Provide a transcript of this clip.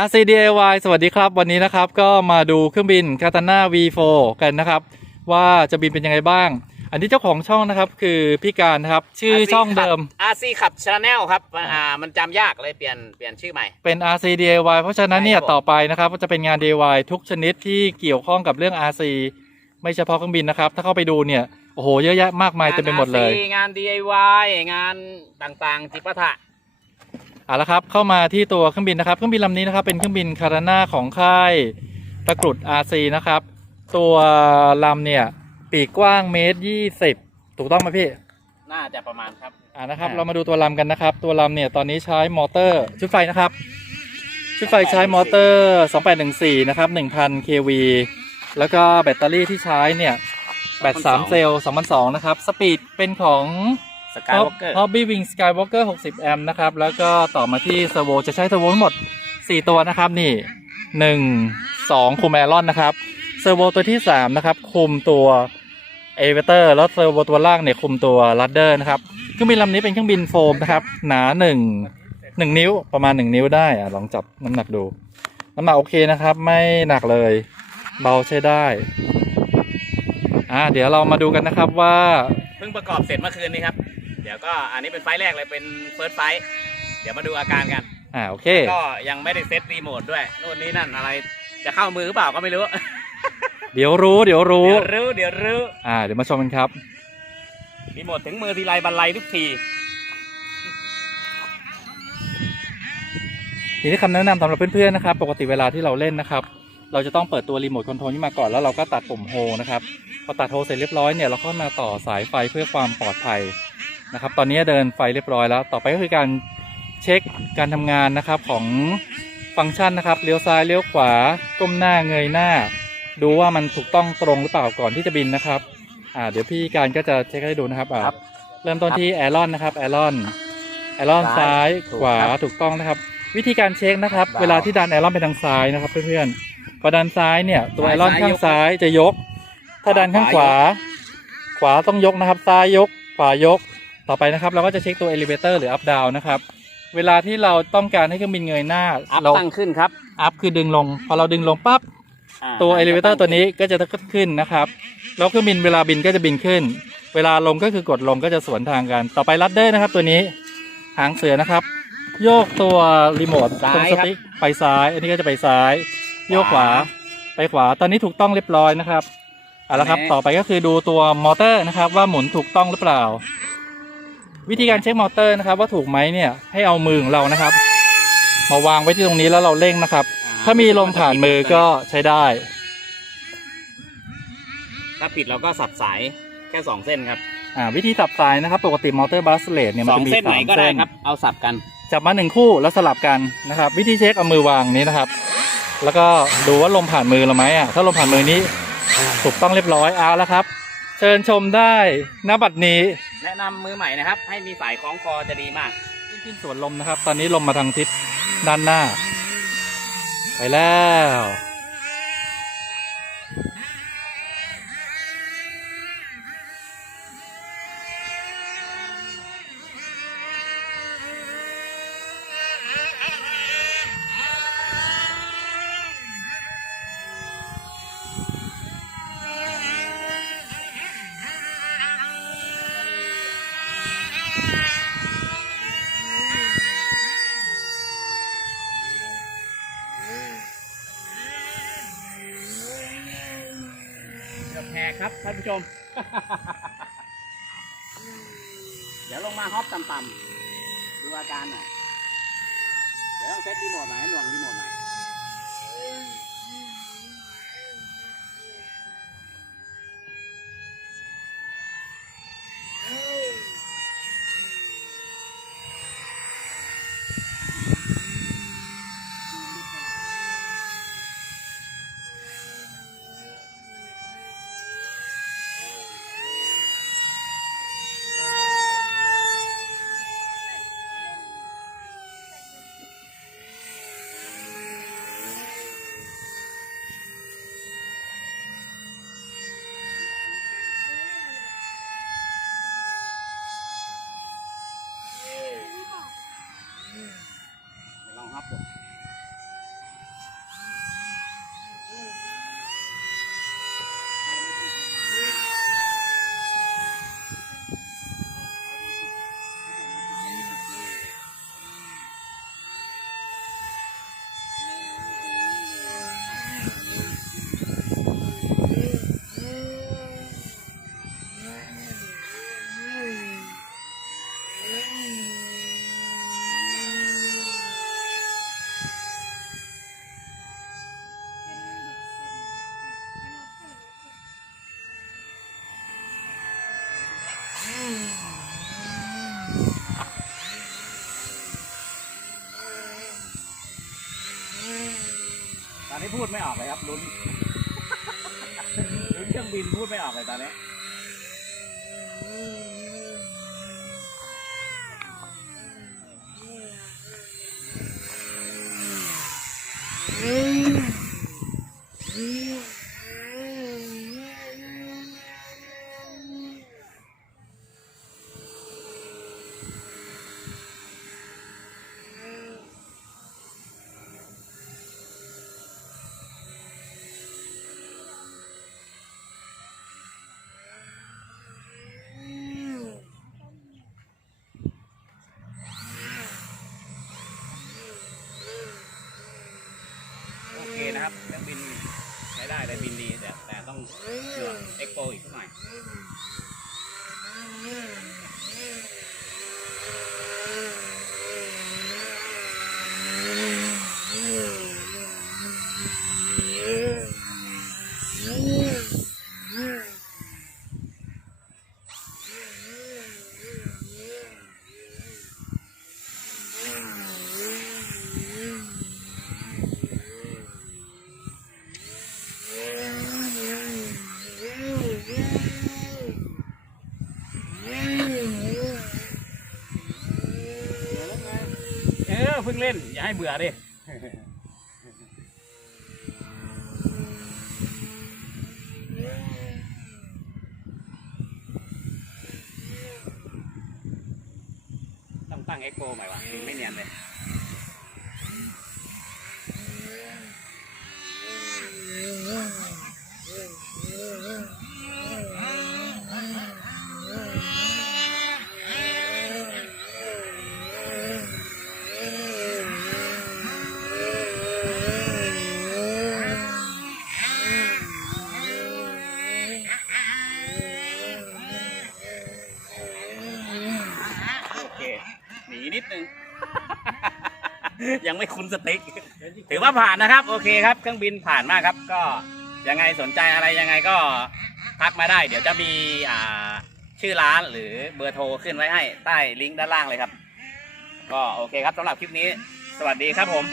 RCDIY สวัสดีครับ วันนี้นะครับก็มาดูเครื่องบิน k a t a n a V4 กันนะครับ ว่าจะบินเป็นยังไงบ้าง อันที่เจ้าของช่องนะครับคือพี่การนะครับ ชื่อช่องเดิม RC ขับชาแนลครับอ่ามันจำยากเลยเปลี่ยนเปลี่ยนชื่อใหม่เป็น RCDIY เพราะฉะนั้นเนี่ยใช่ครับผมต่อไปนะครับก็จะเป็นงาน DIY ทุกชนิดที่เกี่ยวข้องกับเรื่อง RC ไม่เฉพาะเครื่องบินนะครับ ถ้าเข้าไปดูเนี่ยโอ้โหเยอะแยะมากมายเต็มไปหมดเลย งาน RC งาน DIY งานต่างๆจิปาถะ เอาละครับเข้ามาที่ตัวเครื่องบินนะครับ เครื่องบินลำนี้นะครับ เป็นเครื่องบินคาราน่าของค่ายตะกรุด RC นะครับ ตัวลำเนี่ยปีกกว้างเมตรยี่สิบถูกต้องไหมพี่น่าจะประมาณครับอ่านะครับอ่าเรามาดูตัวลำกันนะครับ ตัวลำเนี่ยตอนนี้ใช้มอเตอร์ชุดไฟนะครับ ชุดไฟใช้มอเตอร์ 2814 นะครับ 1,000 kV แล้วก็แบตเตอรี่ที่ใช้เนี่ยแบต3เซลล์2002 นะครับ สปีดเป็นของ สกายวอล์กเกอร์ Hobby Wing Skywalker 60 แอมป์นะครับ แล้วก็ต่อมาที่เซอร์โวจะใช้เซอร์โวทั้งหมด 4 ตัวนะครับ นี่ 1 2 คุมแอรอนนะครับ เซอร์โวตัวที่ 3 นะครับ คุมตัวเอเวเตอร์แล้วเซอร์โวตัวล่างเนี่ยคุมตัวลัดเดอร์นะครับ เครื่องบินลำนี้เป็นเครื่องบินโฟมนะครับ หนา 1 1 นิ้วประมาณ 1 นิ้วได้อะลองจับน้ำหนักดู น้ำหนักโอเคนะครับ ไม่หนักเลย เบาใช้ได้อ่าเดี๋ยวเรามาดูกันนะครับว่าเพิ่งประกอบเสร็จเมื่อคืนนี้ครับ เดี๋ยวก็อันนี้เป็นไฟล์แรกเลยเป็นเฟิร์สไฟล์เดี๋ยวมาดูอาการกัน อ่าโอเค ก็ยังไม่ได้เซตรีโมทด้วยนู่นนี่นั่นอะไรจะเข้ามือหรือเปล่าก็ไม่รู้ เดี๋ยวรู้เดี๋ยวรู้ เดี๋ยวรู้เดี๋ยวรู้อ่าเดี๋ยวมาชมกันครับ รีโมทถึงมือทีไรบรรลัยทุกทีทีนี้คำแนะนำสำหรับเพื่อนๆนะครับ ปกติเวลาที่เราเล่นนะครับ เราจะต้องเปิดตัวรีโมทคอนโทรลนี้มาก่อนแล้วเราก็ตัดปุ่มโฮนะครับ พอตัดโฮเสร็จเรียบร้อยเนี่ยเราก็มาต่อสายไฟเพื่อความปลอดภัย นะครับ ตอนนี้เดินไฟเรียบร้อยแล้ว ต่อไปก็คือการเช็คการทำงานนะครับของฟังก์ชันนะครับเลี้ยวซ้ายเลี้ยวขวาก้มหน้าเงยหน้า ดูว่ามันถูกต้องตรงหรือเปล่าก่อนที่จะบินนะครับอ่าเดี๋ยวพี่การก็จะเช็คให้ดูนะครับอ่าครับ เริ่มต้นที่แอรอนนะครับแอรอนแอรอนซ้ายถูกขวาครับถูกต้องนะครับ วิธีการเช็คนะครับดาวเวลาที่ดันแอรอนไปทางซ้ายนะครับเพื่อนๆพอดันซ้ายเนี่ยตัวซ้าแอยรอนซ้ายข้างยกซ้ายจะยก ถ้าดันข้างขขวาวา ขวาต้องยกนะครับ ซ้ายยก ขวายก ต่อไปนะครับ เราก็จะเช็คตัวเอลิเวเตอร์หรืออัพดาวนะครับ เวลาที่เราต้องการให้เครื่องบินเงยหน้าอัพเรา ตั้งขึ้นครับอัพคือดึงลง พอเราดึงลงปั๊บ อ่าตัวเอลิเวเตอร์ตัวนี้ก็จะขึ้นนะครับ แล้วเครื่องบินเวลาบินก็จะบินขึ้น เวลาลงก็คือกดลงก็จะสวนทางกัน ต่อไปลัดเดอร์นะครับ ตัวนี้หางเสือนะครับ โยกตัวรีโมทตรงสติ๊กไปซ้าย อันนี้ก็จะไปซ้าย โยกขวาไปขวา ตอนนี้ถูกต้องเรียบร้อยนะครับเอาละครับต่อไปก็คือดูตัวมอเตอร์นะครับ ว่าหมุนถูกต้องหรือเปล่า วิธีการเช็คมอเตอร์นะครับ ว่าถูกไหมเนี่ยให้เอามือของเรานะครับ มาวางไว้ที่ตรงนี้แล้วเราเร่งนะครับอ่ถ้ามีลมผ่านมือก็ใช้ได้ ถ้าผิดเราก็สับสายแค่สองเส้นครับอ่าวิธีสับสายนะครับ ปกติมอเตอร์บัสเลตเนี่ยมันสองจะมีเส้นไหนสามก็ได้เส้นครับ เอาสับกัน จับมาหนึ่งคู่แล้วสลับกันนะครับ วิธีเช็คเอามือวางนี้นะครับ แล้วก็ดูว่าลมผ่านมือเราไหมอะถ้าลมผ่านมือนี้ถูกต้องเรียบร้อยเอาแล้วครับ เชิญชมได้ณบัดนี้ แนะนำมือใหม่นะครับ ให้มีสายคล้องคอจะดีมากขึ้นสวนลมนะครับ ตอนนี้ลมมาทางทิศด้านหน้า ไปแล้ว ท่านผู้ชม เดี๋ยวลงมาฮอปต่ำๆดูอาการหน่อย เดี๋ยวต้องเซตรีโมทหน่อยให้หน่วงรีโมทหน่อย พูดไม่ออกเลยครับลุ้น ลุ้นเครื่องบินพูดไม่ออกเลยตอนนี้ โอเคนะครับเครื่องบินใช้ได้เลยบินดี แต่แต่ต้องหน่วงเอ็กโปอีกสักหน่อย เออ เพิ่งเล่นอย่าให้เบื่อดิต้องตั้งเอ็กโปใหม่วะถึงไม่เนียนเลย โอเค หนีนิดนึง ยังไม่คุ้นสติ๊กถือว่าผ่านนะครับ โอเคครับ เครื่องบินผ่านมากครับ ก็ยังไงสนใจอะไรยังไงก็ทักมาได้ เดี๋ยวจะมีอ่าชื่อร้านหรือเบอร์โทรขึ้นไว้ให้ใต้ลิงก์ด้านล่างเลยครับ ก็โอเคครับสำหรับคลิปนี้ สวัสดีครับผม